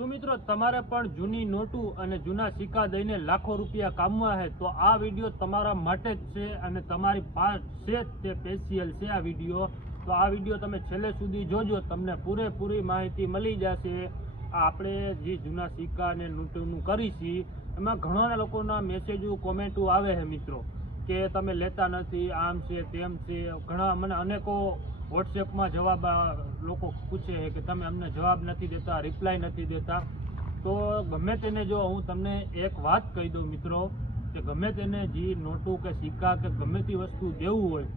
શું મિત્રો, તમારે પણ જૂની નોટું અને જૂના સિક્કા દઈને લાખો રૂપિયા કામવા છે તો આ વીડિયો તમારા માટે જ છે અને તમારી પાસે તે સ્પેશિયલ છે આ વીડિયો. તો આ વીડિયો તમે છેલ્લે સુધી જોજો, તમને પૂરેપૂરી માહિતી મળી જશે. આપણે જે જૂના સિક્કા અને નોટોનું કરી છીએ એમાં ઘણા લોકોના મેસેજો કોમેન્ટો આવે છે મિત્રો, કે તમે લેતા નથી, આમ છે, તેમ છે, ઘણા મને અનેકો વોટ્સએપમાં જવાબ લોકો પૂછે કે તમે અમને જવાબ નથી દેતા રિપ્લાય નથી દેતા. તો ગમે તેને જો હું તમને એક વાત કહી દઉં મિત્રો, કે ગમે તેને જે નોટું કે સિક્કા કે ગમે તે વસ્તુ દેવું હોય,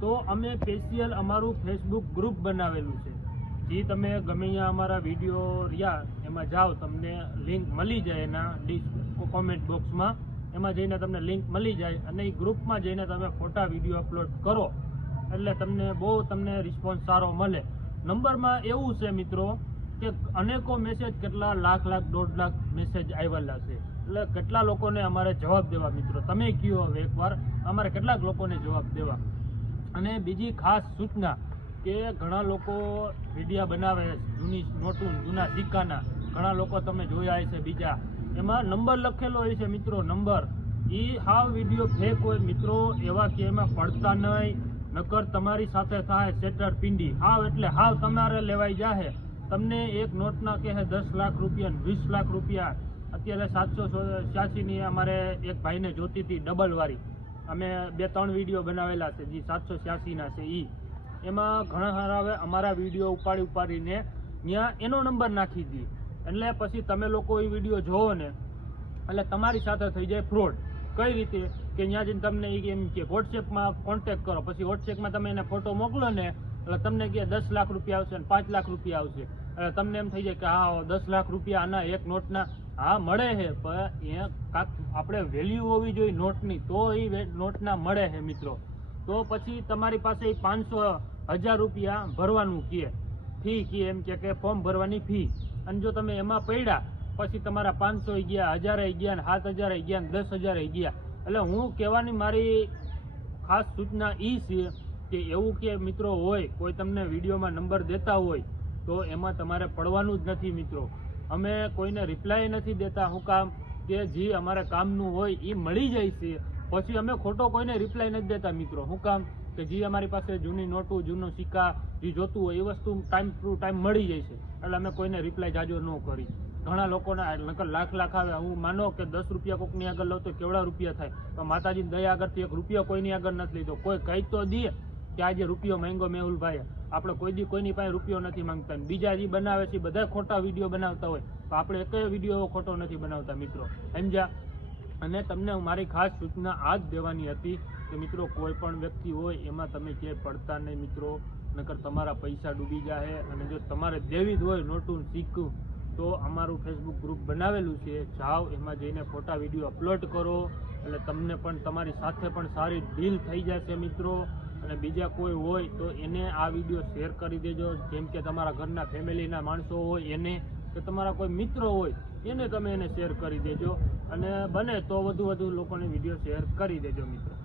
તો અમે સ્પેશિયલ અમારું ફેસબુક ગ્રુપ બનાવેલું છે. જે તમે ગમે અહીંયા અમારા વીડિયો રહ્યા, એમાં જાઓ, તમને લિંક મળી જાય એના ડિસ કોમેન્ટ બોક્સમાં એમાં જઈને તમને લિંક મળી જાય અને એ ગ્રુપમાં જઈને તમે ફોટા વીડિયો અપલોડ કરો. એટલે તમને બહુ તમને રિસ્પોન્સ સારો મળે. નંબરમાં એવું છે મિત્રો કે અનેકો મેસેજ કેટલા લાખ લાખ, દોઢ લાખ મેસેજ આવેલા છે. એટલે કેટલા લોકોને અમારે જવાબ દેવા મિત્રો? તમે કયો હવે એકવાર? અમારે કેટલાક લોકોને જવાબ દેવા? અને બીજી ખાસ સૂચના કે ઘણા લોકો મીડિયા બનાવે જૂની, નોટું, જૂના સિક્કાના. ઘણા લોકો તમે જોયા છે બીજા. એમાં નંબર લખેલો હોય છે મિત્રો, નંબર. એ હાવ વીડિયો ફેક હોય મિત્રો, એવા કે એમાં પડતા નહીં. નકર તમારી સાથે થાય છેતરપિંડી હાવ એટલે હાવ તમારે લેવાઈ જાહે. તમને એક નોટના કહે દસ લાખ રૂપિયા વીસ લાખ રૂપિયા. અત્યારે સાતસો છ્યાસીની અમારે એક ભાઈને જોતી હતી ડબલ વાળી. અમે બે ત્રણ વીડિયો બનાવેલા છે, જે સાતસો છ્યાસીના છે એ એમાં ઘણા સારા હવે અમારા વીડિયો ઉપાડી ઉપાડીને ત્યાં એનો નંબર નાખી દઈએ એટલે પછી તમે લોકો એ વીડિયો જોવો ને. એટલે તમારી સાથે થઈ જાય ફ્રોડ કઈ રીતે? કે ત્યાં જઈને તમને એમ કે વોટ્સએપમાં કોન્ટેક્ટ કરો. પછી વોટ્સએપમાં તમે એને ફોટો મોકલો ને, એટલે તમને કે દસ લાખ રૂપિયા આવશે અને પાંચ લાખ રૂપિયા આવશે. એટલે તમને એમ થઈ જાય કે હા દસ લાખ રૂપિયા આના એક નોટના હા, મળે છે, પણ એ કાંક આપણે વેલ્યુ હોવી જોઈએ નોટની, તો એ નોટના મળે છે મિત્રો. તો પછી તમારી પાસે પાંચસો હજાર રૂપિયા ભરવાનું કહે. ફી કહે, એમ કે કે ફોર્મ ભરવાની ફી. અને જો તમે એમાં પડ્યા, પછી તમારા પાંચસો ગયા, હજાર ગયા સાત હજાર ગયા, ને દસ હજાર ગયા. એટલે હું કહેવાની મારી ખાસ સૂચના એ છે કે એવું કે મિત્રો હોય, કોઈ તમને વિડીયોમાં નંબર દેતા હોય, તો એમાં તમારે પડવાનું જ નથી મિત્રો. અમે કોઈને રિપ્લાય નથી દેતા હું કામ કે જે અમારે કામનું હોય એ મળી જાય છે. પછી અમે ખોટો કોઈને રિપ્લાય નથી દેતા મિત્રો. હું કામ કે જે અમારી પાસે જૂની નોટું, જૂનો સિક્કા, જે જોતું હોય, એ વસ્તુ ટાઈમ ટુ ટાઈમ મળી જાય છે. એટલે અમે કોઈને રિપ્લાય જાજો ન કરી. ઘણા લોકોના, નકર લાખ લાખ આવે. હું માનો કે દસ રૂપિયા કોકની આગળ લો તો કેવડા રૂપિયા થાય? પણ માતાજીની દયા આગળથી એક રૂપિયો કોઈની આગળ નથી લીધો. કોઈ કહી તો દે કે આજે રૂપિયો માંગ્યો મેહુલભાઈ આપણે કોઈ દી કોઈની પાસે રૂપિયો નથી માંગતા. બીજા જે બનાવે છે, બધા ખોટા વીડિયો બનાવતા હોય. તો આપણે એકય વીડિયો એવો ખોટો નથી બનાવતા, મિત્રો. સમજ્યા? અને તમને મારી ખાસ સૂચના આ જ દેવાની હતી કે મિત્રો, કોઈ પણ વ્યક્તિ હોય, એમાં તમે કે પડતા નહીં, મિત્રો. નકર તમારા પૈસા ડૂબી જાય અને જો તમારે દેવી જ હોય, નોટું સિક્કું તો અમારું ફેસબુક ગ્રુપ બનાવેલું છે. જાઓ, એમાં જઈને ફોટા વીડિયો અપલોડ કરો. એટલે તમને પણ તમારી સાથે પણ સારી ડીલ થઈ જશે મિત્રો. અને બીજા કોઈ હોય તો એને આ વીડિયો શેર કરી દેજો. જેમ કે તમારા ઘરના ફેમિલીના માણસો હોય એને, કે તમારા કોઈ મિત્રો હોય, એને તમે એને શેર કરી દેજો. અને બને તો વધુ વધુ લોકોને વીડિયો શેર કરી દેજો મિત્રો.